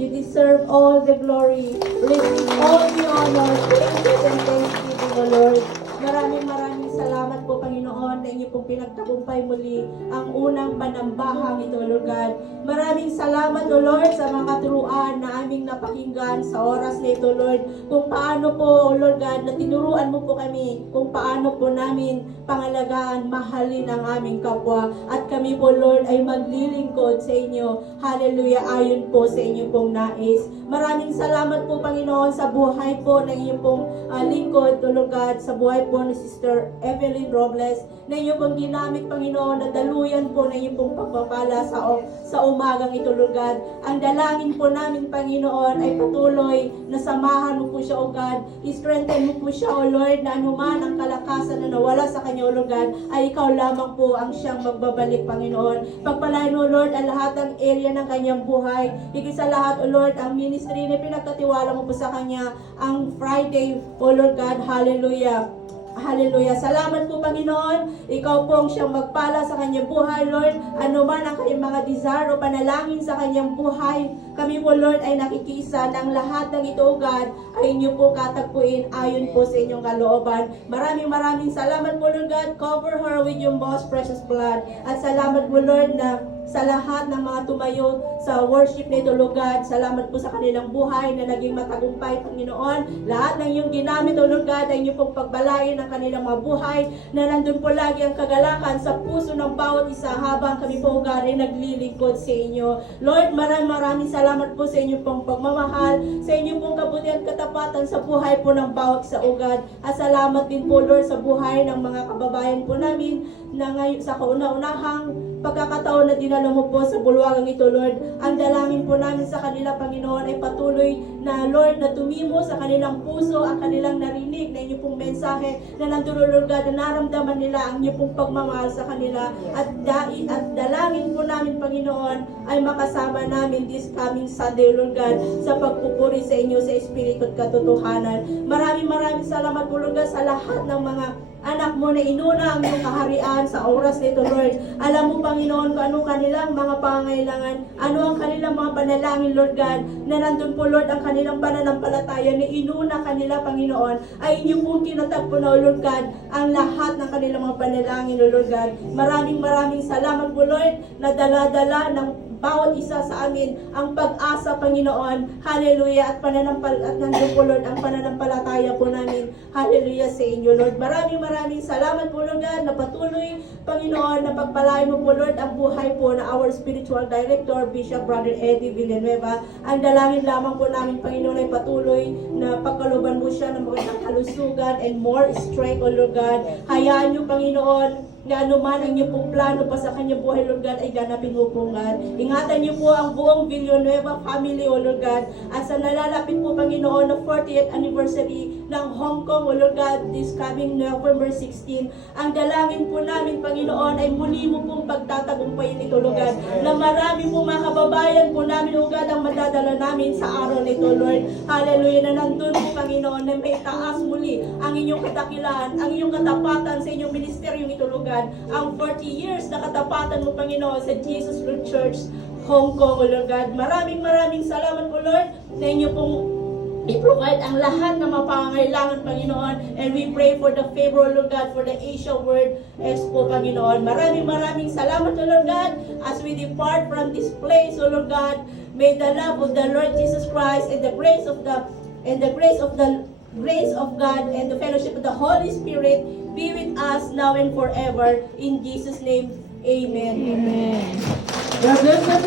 You deserve all the glory. Receive all the honor. Praises and thanksgiving, O Lord. Maraming salamat po, Panginoon, na inyo pong pinagtagumpay muli ang unang panambahang ito, Lord God. Maraming salamat, O Lord, sa mga turuan na aming napakinggan sa oras na ito, Lord. Kung paano po, O Lord God, na tinuruan mo po kami, kung paano po namin pangalagaan, mahalin ang aming kapwa. At kami po, Lord, ay maglilingkod sa inyo. Hallelujah, ayon po sa inyo pong nais. Maraming salamat po, Panginoon, sa buhay po ng inyong pong lingkod, O Lord God, sa buhay po ni Sister Evelyn Robles, na inyo pong ginamit, Panginoon, na daluyan po na inyo pong pagpapala sa umagang ito, Lord God. Ang dalangin po namin, Panginoon, ay patuloy na samahan mo po siya, O God. I-strengthen mo po siya, O Lord, na anuman ang kalakasan na nawala sa kanya, O Lord God, ay ikaw lamang po ang siyang magbabalik, Panginoon. Pagpalain mo, Lord, ang lahat ng area ng kanyang buhay. Higit sa lahat, O Lord, ang ministry na pinagkatiwala mo po sa kanya, ang Friday, O Lord God. Hallelujah. Hallelujah. Salamat po, Panginoon. Ikaw po ang siyang magpala sa kanyang buhay, Lord. Ano man ang kanyang mga desire o panalangin sa kanyang buhay, kami po, Lord, ay nakikisa ng lahat ng ito, God, ay inyo po katagpuin ayon po sa inyong kalooban. Maraming salamat po, Lord God. Cover her with your most precious blood. At salamat po, Lord, na sa lahat ng mga tumayo sa worship nito, Lord God. Salamat po sa kanilang buhay na naging matagumpay, Panginoon. Lahat ng iyong ginamit, O Lord God, ay inyo pong pagbalayin ng kanilang mga buhay, na nandun po lagi ang kagalakan sa puso ng bawat isa habang kami po, God, ay naglilingkod sa inyo. Lord, maraming salamat po sa inyo pong pagmamahal, sa inyo pong kabutihan, katapatan sa buhay po ng bawat isa, O God. At salamat din po, Lord, sa buhay ng mga kababayan po namin na ngayon sa kauna-unahang pagkakataon na dinala mo po sa bulwagang ito, Lord. Ang dalangin po namin sa kanila, Panginoon, ay patuloy na, Lord, na tumimo sa kanilang puso ang kanilang narinig na inyong pong mensahe na nandun, Lord God, na naramdaman nila ang inyong pong pagmamahal sa kanila. At dalangin po namin, Panginoon, ay makasama namin this coming Sunday, Lord God, sa pagpupuri sa inyo sa Espiritu at katotohanan. Maraming salamat po, Lord God, sa lahat ng mga anak mo na inuna ang iyong kaharian sa oras nito, Lord. Alam mo, Panginoon, kung anong kanilang mga pangangailangan, ano ang kanilang mga panalangin, Lord God, na nandun po, Lord, ang kanilang pananampalataya na inuna kanila, Panginoon, ay inyong pong tinatagpo na, Lord God, ang lahat ng kanilang mga panalangin, Lord God. Maraming salamat po, Lord, na dala-dala ng bawat isa sa amin ang pag-asa, Panginoon. Hallelujah. At nandun po, Lord, ang pananampalataya po namin. Hallelujah sa inyo, Lord. Maraming salamat po, Lord God, na patuloy, Panginoon, na pagpalain mo po, Lord, ang buhay po na our spiritual director, Bishop Brother Eddie Villanueva. Ang dalangin lamang po namin, Panginoon, ay patuloy na pagkaluban mo siya ng magandang kalusugan and more strength, O Lord God. Hayaan niyo, Panginoon, na anuman ang inyong pong plano pa sa kanyang buhay, Lord God, ay ganapin mo po, God. Ingatan niyo po ang buong Villanueva family, O Lord God. At sa nalalapit po, Panginoon, na 40th anniversary ng Hong Kong, O Lord God, this coming November 16, ang dalangin po namin, Panginoon, ay muli mo pong pagtatagumpayin ito, Lord God, na marami po mga kababayan po namin, O God, ang madadala namin sa araw nito, Lord. Hallelujah, na nandun po, Panginoon, na may taas muli ang inyong kadakilaan, ang inyong katapatan sa inyong ministeryong ito, Lord God. Ang 40 years na katapatan mo, Panginoon, sa Jesus Lord Church, Hong Kong, O Lord God. Maraming salamat po, Lord, na inyo pong i-provide ang lahat ng mga pangangailangan, Panginoon. And we pray for the favor, Lord God, for the Asia World Expo, Panginoon. Maraming salamat, O Lord God, as we depart from this place, O Lord God. May the love of the Lord Jesus Christ and the grace of God and the fellowship of the Holy Spirit be with us now and forever. In Jesus' name, amen. God bless you.